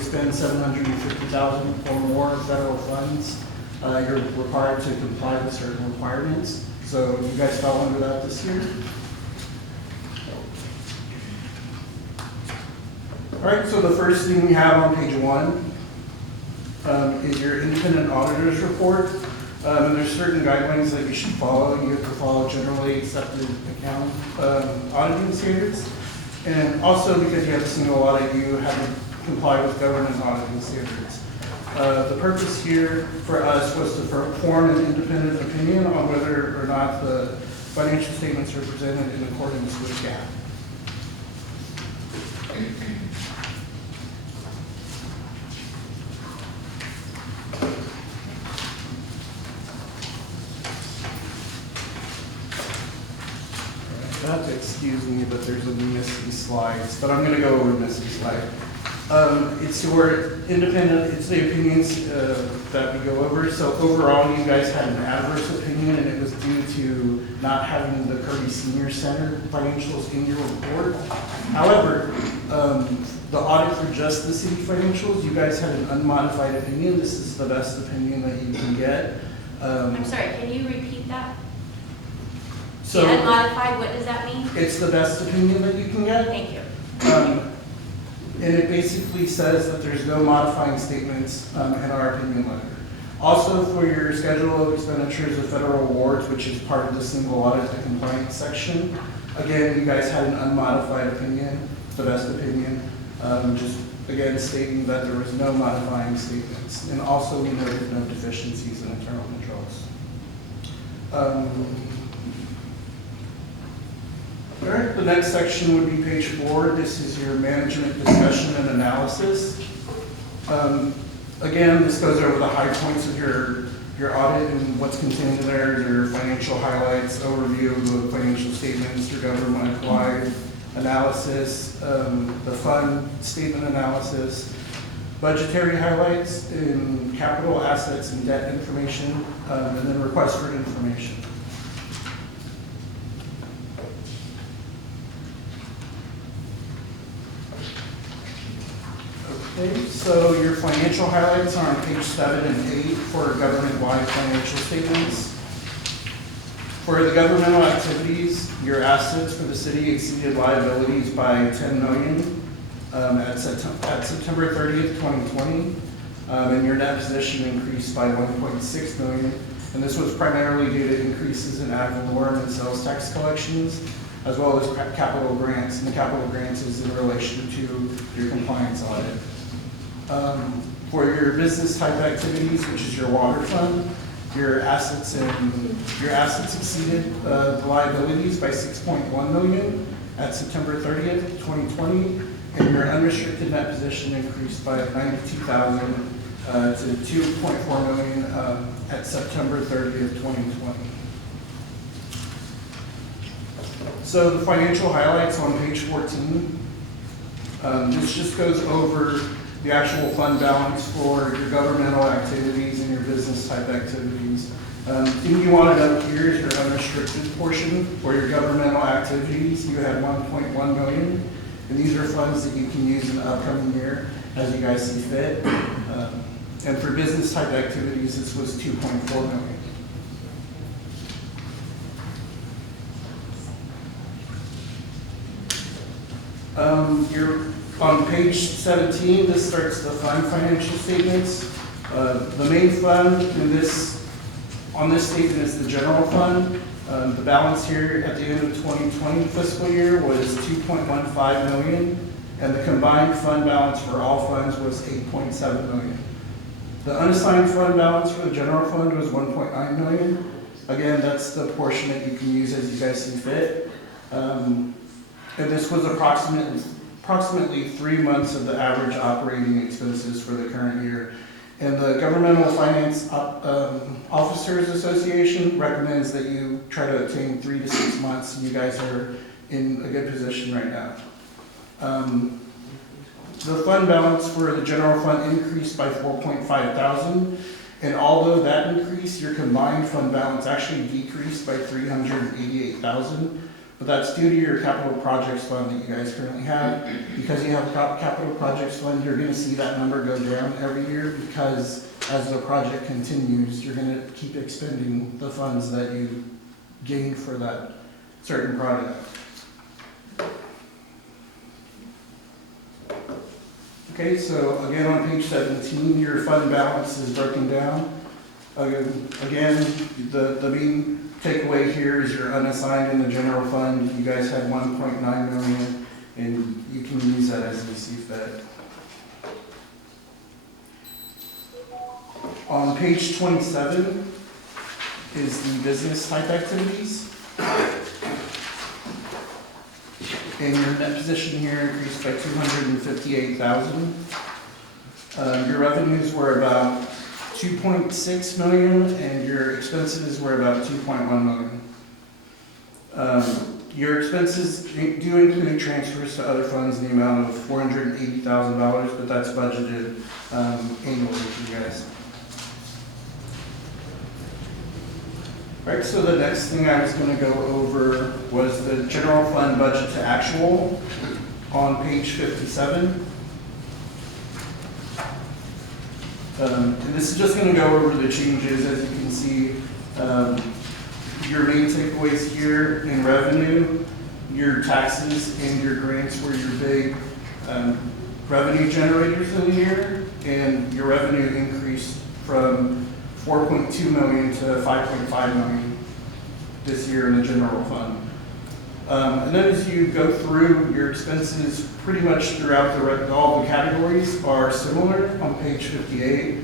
spend $750,000 or more federal funds, you're required to comply with certain requirements. So you guys fell under that this year? All right, so the first thing we have on page 1 is your independent auditor's report. And there's certain guidelines that you should follow. You have to follow generally accepted account auditing standards. And also because you have a single audit, you have to comply with government auditing standards. The purpose here for us was to form an independent opinion on whether or not the financial statements are presented in accordance with GAAP. Excuse me, but there's a missing slides, but I'm going to go over missing slide. It's your independent, it's the opinions that we go over. So overall, you guys had an adverse opinion, and it was due to not having the Kirby Senior Center financials in your report. However, the audit for just the city financials, you guys had an unmodified opinion. This is the best opinion that you can get. I'm sorry, can you repeat that? So the unmodified, what does that mean? It's the best opinion that you can get. Thank you. And it basically says that there's no modifying statements in our opinion letter. Also, for your schedule of expenditures of federal awards, which is part of the single audit to compliance section, again, you guys had an unmodified opinion, the best opinion, just again stating that there was no modifying statements. And also, we noted no deficiencies in internal controls. All right, the next section would be page 4. This is your management discussion and analysis. Again, this goes over the high points of your audit and what's contained in there, your financial highlights, overview of the financial statements, your government-wide analysis, the fund statement analysis, budgetary highlights, and capital assets and debt information, and then request for information. Okay, so your financial highlights are on page 7 and 8 for government-wide financial statements. For the governmental activities, your assets for the city exceeded liabilities by $10 million at September 30th, 2020, and your net position increased by $1.6 million. And this was primarily due to increases in ad valorem and sales tax collections, as well as capital grants. And the capital grants is in relation to your compliance audit. For your business type activities, which is your water fund, your assets exceeded the liabilities by $6.1 million at September 30th, 2020, and your unrestricted net position increased by $92,000 to $2.4 million at September 30th, 2020. So the financial highlights on page 14. This just goes over the actual fund balance for your governmental activities and your business type activities. The thing you want to note here is your unrestricted portion. For your governmental activities, you had $1.1 million, and these are funds that you can use in the upcoming year as you guys see fit. And for business type activities, this was $2.4 million. On page 17, this starts the fund financial statements. The main fund on this statement is the general fund. The balance here at the end of 2020 fiscal year was $2.15 million, and the combined fund balance for all funds was $8.7 million. The unassigned fund balance for the general fund was $1.9 million. Again, that's the portion that you can use as you guys see fit. And this was approximately 3 months of the average operating expenses for the current year. And the Governmental Finance Officers Association recommends that you try to obtain 3 to 6 months, and you guys are in a good position right now. The fund balance for the general fund increased by $4,500, and although that increased, your combined fund balance actually decreased by $388,000. but that's due to your capital projects fund that you guys currently have. Because you have a capital projects fund, you're gonna see that number go down every year, because as the project continues, you're gonna keep expending the funds that you gained for that certain project. Okay, so again, on page 17, your fund balance is broken down. Again, the main takeaway here is you're unassigned in the general fund. You guys had 1.9 million, and you can use that as you see fit. On page 27 is the business type activities. And your net position here increased by 258,000. Your revenues were about 2.6 million, and your expenses were about 2.1 million. Your expenses do include transfers to other funds in the amount of $480,000, but that's budgeted annually for you guys. Right, so the next thing I was going to go over was the general fund budget to actual on page 57. And this is just going to go over the changes. As you can see, your main takeaways here in revenue, your taxes and your grants were your big revenue generators of the year, and your revenue increased from 4.2 million to 5.5 million this year in the general fund. And then as you go through, your expenses pretty much throughout all the categories are similar on page 58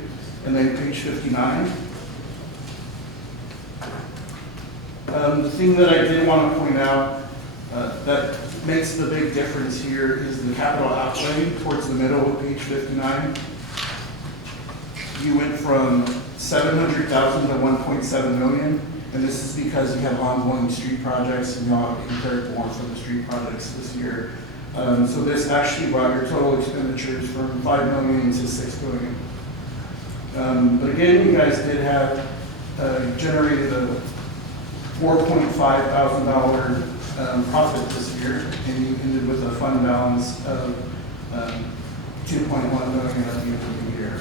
and then page 59. The thing that I did want to point out that makes the big difference here is the capital outlay towards the middle of page 59. You went from 700,000 to 1.7 million, and this is because you have ongoing street projects and you all have incurred more for the street projects this year. So this actually brought your total expenditures from 5 million to 6 million. But again, you guys did have generated a $4,500 profit this year, and you ended with a fund balance of 2.1 million at the end of the year.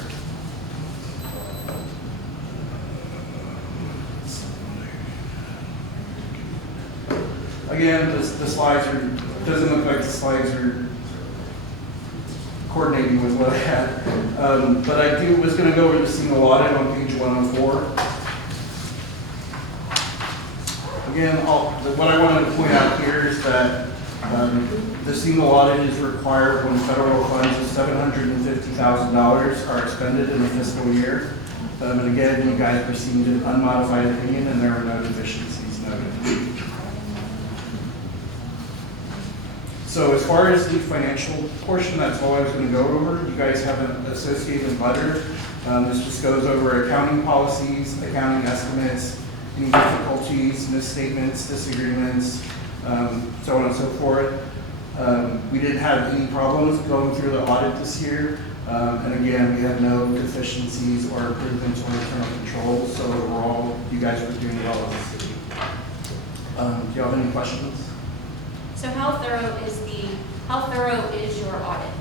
Again, the slides doesn't look like the slides are coordinating with what I had. But I was going to go over the single audit on page 104. Again, what I wanted to point out here is that the single audit is required when federal funds of $750,000 are expended in a fiscal year. And again, you guys received an unmodified opinion, and there were no deficiencies noted. So as far as the financial portion, that's all I was going to go over. You guys have an associated letter. This just goes over accounting policies, accounting estimates, any difficulties, misstatements, disagreements, so on and so forth. We didn't have any problems going through the audit this year. And again, we had no deficiencies or improvements or internal controls. So overall, you guys were doing well as a city. Do you have any questions? So how thorough is your audit?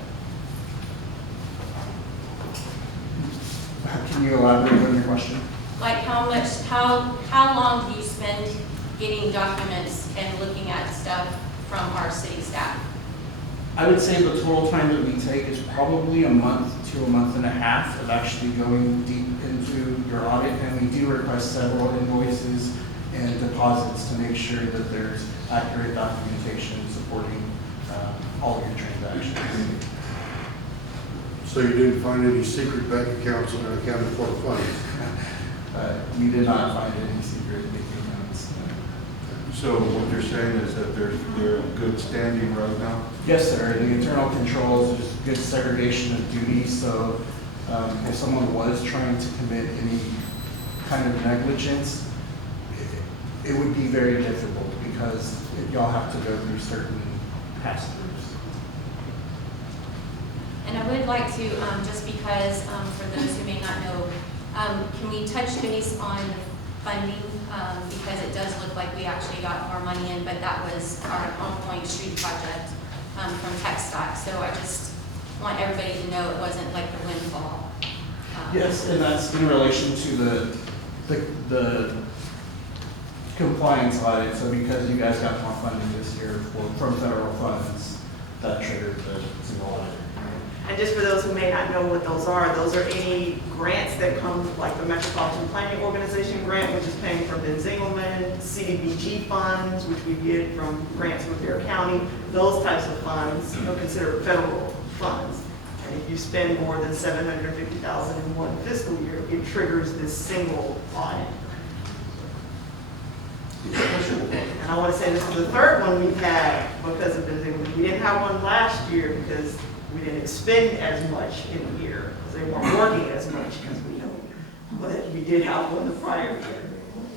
Can you elaborate on your question? Like how long do you spend getting documents and looking at stuff from our city staff? I would say the total time that we take is probably a month to a month and a half of actually going deep into your audit, and we do request several invoices and deposits to make sure that there's accurate documentation supporting all of your transactions. So you didn't find any secret bank accounts that are accounted for funds? We did not find any secret bank accounts. So what you're saying is that they're in good standing right now? Yes, sir. The internal controls, there's good segregation of duties. So if someone was trying to commit any kind of negligence, it would be very difficult because y'all have to go through certain pass-throughs. And I would like to, just because for those who may not know, can we touch base on funding, because it does look like we actually got more money in, but that was our ongoing street project from TechStot. So I just want everybody to know it wasn't like the windfall. Yes, and that's in relation to the compliance audit. So because you guys got more funding this year from federal funds, that triggered the single audit. And just for those who may not know what those are any grants that come, like the Metropolitan Planning Organization grant, which is paying for Ben Zingelman, CDBG funds, which we get from grants with their county. Those types of funds are considered federal funds. And if you spend more than $750,000 in one fiscal year, it triggers this single audit. And I want to say this is the third one we've had because of Ben Zingelman. We didn't have one last year because we didn't expend as much in a year, because they weren't working as much because we don't. But we did have one the prior year.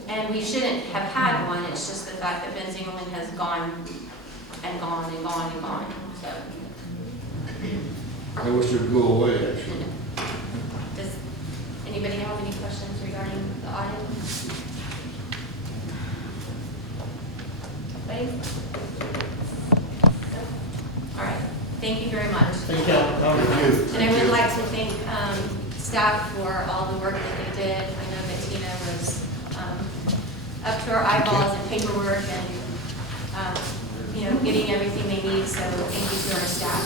And we shouldn't have had one, it's just the fact that Ben Zingelman has gone and gone and gone and gone, so. I wish it would go away, actually. Does anybody have any questions regarding the audit? Anybody? All right, thank you very much. Thank you. Thank you. And I would like to thank staff for all the work that they did. I know that Tina was up to our eyeballs in paperwork and, getting everything they need, so thank you to our staff.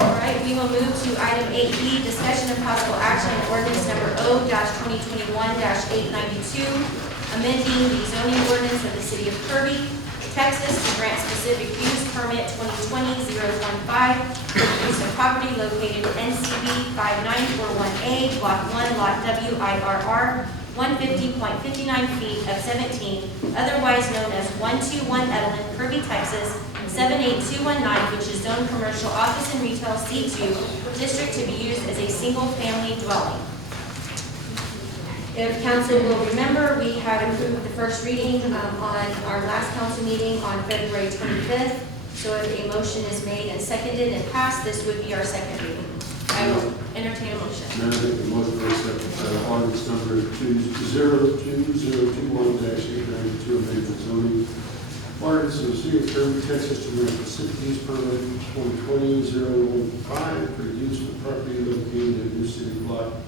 All right, we will move to item 8B, discussion of possible action on ordinance number O-2021-892, amending the zoning ordinance of the city of Kirby, Texas to grant specific use permit 2020-015 for the use of property located in NCB 5941A, Block 1, Lot WIRR, 150.59 feet of 17, otherwise known as 121 Edelman, Kirby, Texas, 78219, which is zone commercial office and retail C2, district to be used as a single-family dwelling. If council will remember, we had approved the first reading on our last council meeting on February 25th. So if a motion is made and seconded and passed, this would be our second reading. I will entertain a motion. Mayor, I make a motion to accept ordinance number 2021-892, amending the zoning ordinance of the city of Kirby, Texas to grant specific use permit 2020-015 for the use of property located in New City Block